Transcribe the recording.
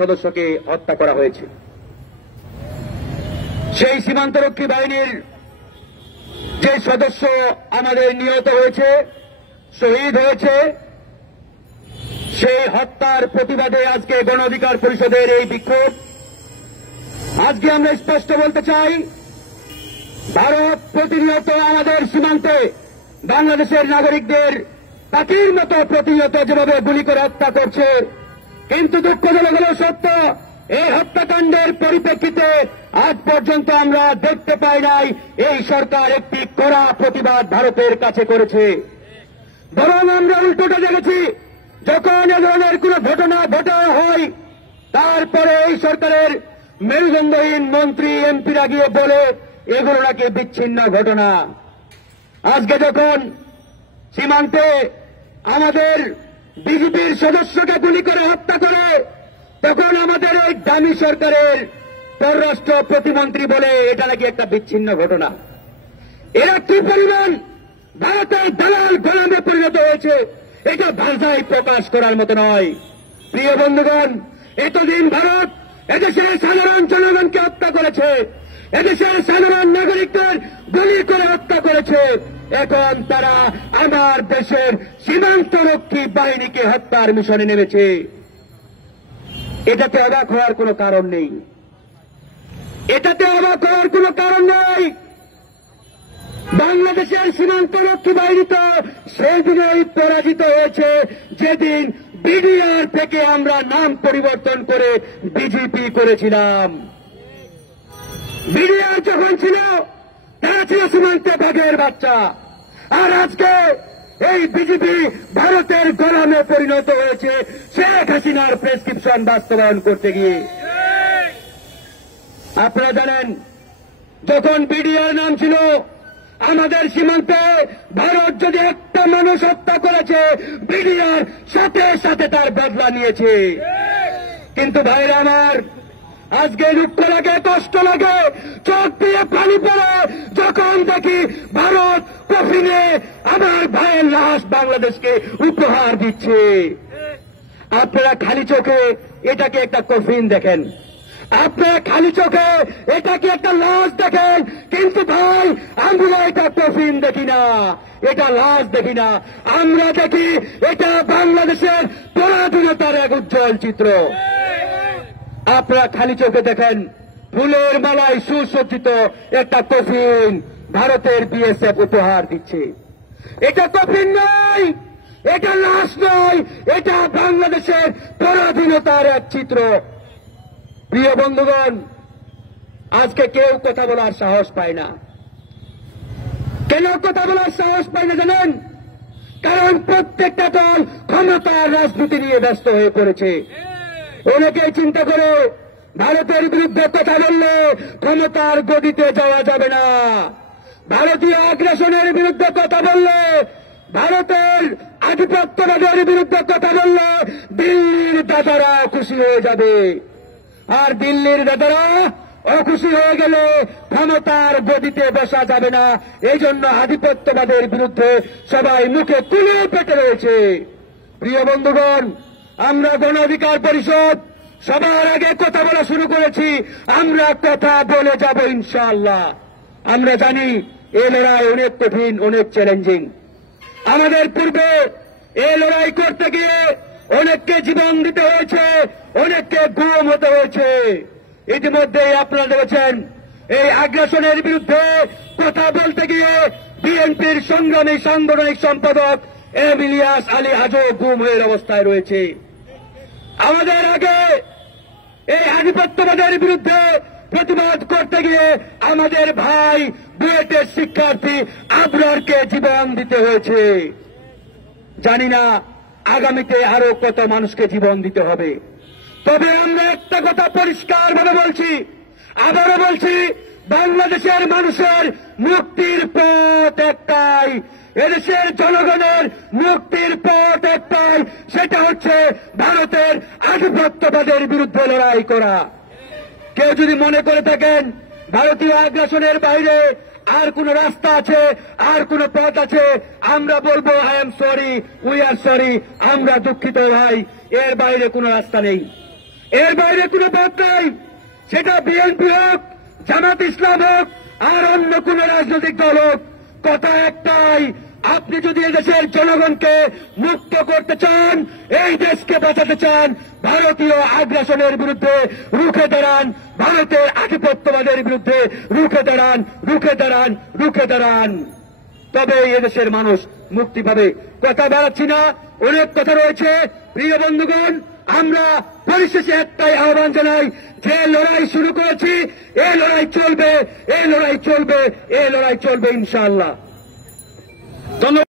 সদস্যকে হত্যা করা হয়েছে। সেই সীমান্তরক্ষী বাহিনীর যে সদস্য আমাদের নিহত হয়েছে, শহীদ হয়েছে, সেই হত্যার প্রতিবাদে আজকে গণ অধিকার পরিষদের এই বিক্ষোভ। আজকে আমরা স্পষ্ট বলতে চাই, ভারত প্রতিনিয়ত আমাদের সীমান্তে বাংলাদেশের নাগরিকদের পাখির মতো প্রতিনিয়ত যেভাবে গুলি করে হত্যা করছে, কিন্তু দুঃখজনক হল সত্য, এই হত্যাকাণ্ডের পরিপ্রেক্ষিতে আজ পর্যন্ত আমরা দেখতে পাই নাই এই সরকার একটি কড়া প্রতিবাদ ভারতের কাছে করেছে। বরং আমরা উল্টোটা দেখেছি, যখন এ ধরনের কোন ঘটনা ঘটা হয়, তারপরে এই সরকারের মেরুদণ্ডহীন মন্ত্রী এমপিরা গিয়ে বলে এগুলো নাকি বিচ্ছিন্ন ঘটনা। আজকে যখন সীমান্তে আমাদের বিজেপির সদস্যকে গুলি করে হত্যা করে, তখন আমাদের এই দামি সরকারের পররাষ্ট্র প্রতিমন্ত্রী বলে এটা নাকি একটা বিচ্ছিন্ন ঘটনা। এরা কি পরিমাণ ভারতের দালাল গোলামে পরিণত হয়েছে, এটা ভাষায় প্রকাশ করার মতো নয়। প্রিয় বন্ধুগণ, এতদিন ভারত এদেশের সাধারণ জনগণকে হত্যা করেছে, এদেশের সাধারণ নাগরিকদের গুলি করে হত্যা করেছে, এখন তারা আমার দেশের সীমান্তরক্ষী বাহিনীকে হত্যার মিশনে নেমেছে। এটাতে অবাক হওয়ার কোনো কারণ নেই, এটাতে অবাক হওয়ার কোনো কারণ নেই। বাংলাদেশের সীমান্তরক্ষী বাহিনী তো সেই দিনেই পরাজিত হয়েছে যেদিন বিডিআর থেকে আমরা নাম পরিবর্তন করে বিজেপি করেছিলাম। বিডিআর যখন ছিল, তারা ছিল সীমান্তে বাঘের বাচ্চা, আর আজকে এই বিজেপি ভারতের গোলামে পরিণত হয়েছে শেখ হাসিনার প্রেসক্রিপশন বাস্তবায়ন করতে গিয়ে। আপনারা জানেন, যখন বিডিআর নাম ছিল, আমাদের সীমান্তে ভারত যদি একটা মানুষ হত্যা করেছে, বিডিআর সাথে সাথে তার বদলা নিয়েছে। কিন্তু ভাইরা আমার, আজকে দুঃখ লাগে, কষ্ট লাগে, চোখ দিয়ে পানি পড়ে যখন দেখি ভারত কফিনে আমার ভাইয়ের লাশ বাংলাদেশকে উপহার দিচ্ছে। আপনারা খালি চোখে এটাকে একটা কফিন দেখেন, আপনারা খালি চোখে এটাকে একটা লাশ দেখেন, কিন্তু ভাই আমরা এটা কফিন দেখি না, এটা লাশ দেখি না, আমরা দেখি এটা বাংলাদেশের পরাধীনতার এক উজ্জ্বল চিত্র। আপনারা খালি চোখে দেখেন, ফুলের মালায় সুসজ্জিত একটা কফিন ভারতের বিএসএফ উপহার দিচ্ছে। এটা কফিন নয়, এটা লাশ নয়, এটা বাংলাদেশের পরাধীনতার এক চিত্র। প্রিয় বন্ধুগণ, আজকে কেউ কথা বলার সাহস পায় না। কেন কথা বলার সাহস পায় না জানেন? কারণ প্রত্যেকটা দল ক্ষমতার রাজনীতি নিয়ে ব্যস্ত হয়ে পড়েছে। অনেকেই চিন্তা করে ভারতের বিরুদ্ধে কথা বললে ক্ষমতার গদিতে যাওয়া যাবে না, ভারতীয় আগ্রাসনের বিরুদ্ধে কথা বললে, ভারতের আধিপত্যবাদের বিরুদ্ধে কথা বললে দিল্লির দাদারা খুশি হয়ে যাবে, আর দিল্লির দাদারা অখুশি হয়ে গেলে ক্ষমতার গদিতে বসা যাবে না। এই জন্য আধিপত্যবাদের বিরুদ্ধে সবাই মুখে তুলে পেটে রয়েছে। প্রিয় বন্ধুগণ, আমরা গণ অধিকার পরিষদ সবার আগে কথা বলা শুরু করেছি, আমরা কথা বলে যাব ইনশাআল্লাহ। আমরা জানি এই লড়াই অনেক কঠিন, অনেক চ্যালেঞ্জিং। আমাদের পূর্বে এই লড়াই করতে গিয়ে অনেককে জীবন দিতে হয়েছে, অনেককে গুম হতে হয়েছে। ইতিমধ্যে আপনারা দেখেছেন, এই আগ্রাসনের বিরুদ্ধে কথা বলতে গিয়ে বিএনপির সংগ্রামী সাংগঠনিক সম্পাদক এম ইলিয়াস আলী আজও গুম হয়ে অবস্থায় রয়েছে। আমাদের আগে এই আধিপত্যবাদের বিরুদ্ধে প্রতিবাদ করতে গিয়ে আমাদের ভাই বুয়েটের শিক্ষার্থী আবরারকে জীবন দিতে হয়েছে। জানি না আগামীতে আরো কত মানুষকে জীবন দিতে হবে। তবে আমরা একটা কথা পরিষ্কারভাবে বলছি, আবারও বলছি, বাংলাদেশের মানুষের মুক্তির পথ একটাই, এদেশের জনগণের মুক্তির পথ একটাই, সেটা হচ্ছে ভারতের আধিপত্যবাদের বিরুদ্ধে লড়াই করা। কেউ যদি মনে করে থাকেন ভারতীয় আগ্রাসনের বাইরে আর কোন রাস্তা আছে, আর কোন পথ আছে, আমরা বলবো I am sorry, we are sorry, আমরা দুঃখিত ভাই, এর বাইরে কোন রাস্তা নেই। এর বাইরে কোনো পথ নাই। সেটা বিএনপি হোক, জামাত ইসলাম হোক, আর অন্য কোন রাজনৈতিক দল হোক, কথা একটাই, আপনি যদি এদেশের জনগণকে মুক্ত করতে চান, এই দেশকে বাঁচাতে চান, ভারতীয় আগ্রাসনের বিরুদ্ধে রুখে দাঁড়ান, ভারতের আধিপত্যবাদের বিরুদ্ধে রুখে দাঁড়ান, রুখে দাঁড়ান, রুখে দাঁড়ান, তবে এদেশের মানুষ মুক্তি পাবে। কথা বাড়াচ্ছি না, অনেক কথা রয়েছে। প্রিয় বন্ধুগণ, আমরা পরিশেষে একটাই আহ্বান জানাই, যে লড়াই শুরু করেছি, এই লড়াই চলবে, এই লড়াই চলবে, এই লড়াই চলবে ইনশাআল্লাহ। ধন্যবাদ।